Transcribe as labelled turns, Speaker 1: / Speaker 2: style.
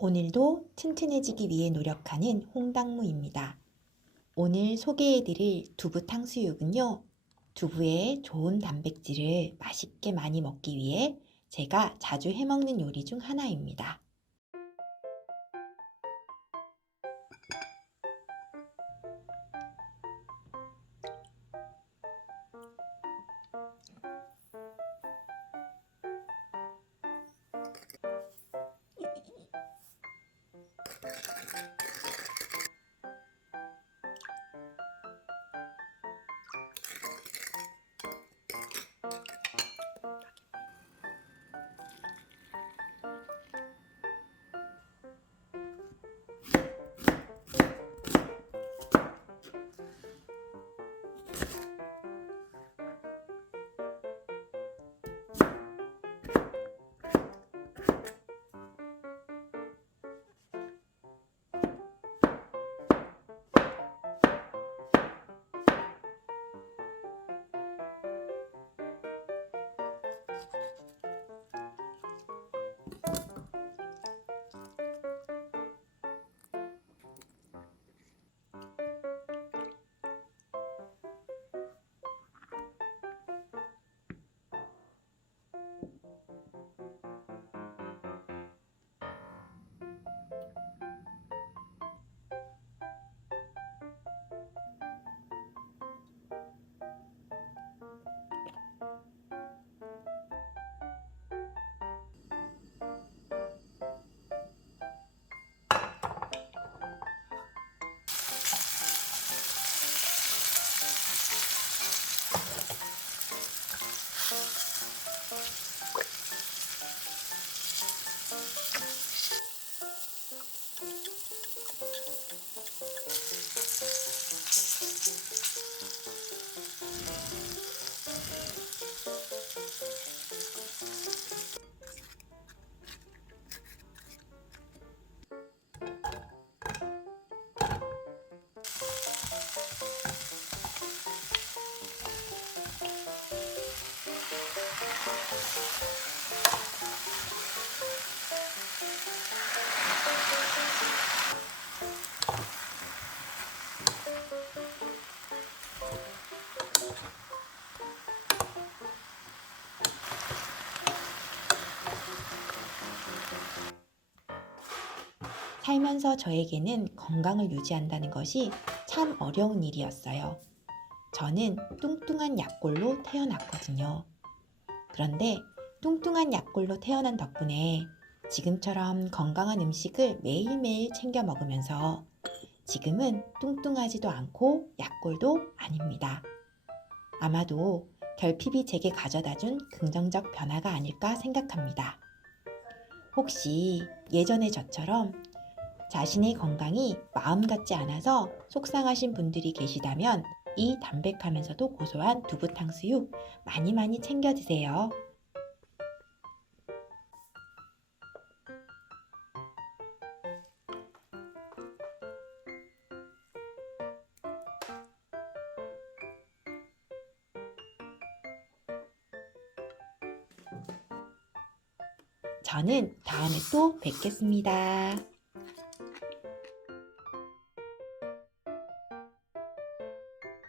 Speaker 1: 오늘도 튼튼해지기 위해 노력하는 홍당무입니다. 오늘 소개해드릴 두부 탕수육은요, 두부의 좋은 단백질을 맛있게 많이 먹기 위해 제가 자주 해먹는 요리 중 하나입니다. Thank you. Bye. 살면서 저에게는 건강을 유지한다는 것이 참 어려운 일이었어요. 저는 뚱뚱한 약골로 태어났거든요. 그런데 뚱뚱한 약골로 태어난 덕분에 지금처럼 건강한 음식을 매일매일 챙겨 먹으면서 지금은 뚱뚱하지도 않고 약골도 아닙니다. 아마도 결핍이 제게 가져다 준 긍정적 변화가 아닐까 생각합니다. 혹시 예전의 저처럼 자신의 건강이 마음 같지 않아서 속상하신 분들이 계시다면 이 담백하면서도 고소한 두부 탕수육 많이 많이 챙겨 드세요. 저는 다음에 또 뵙겠습니다.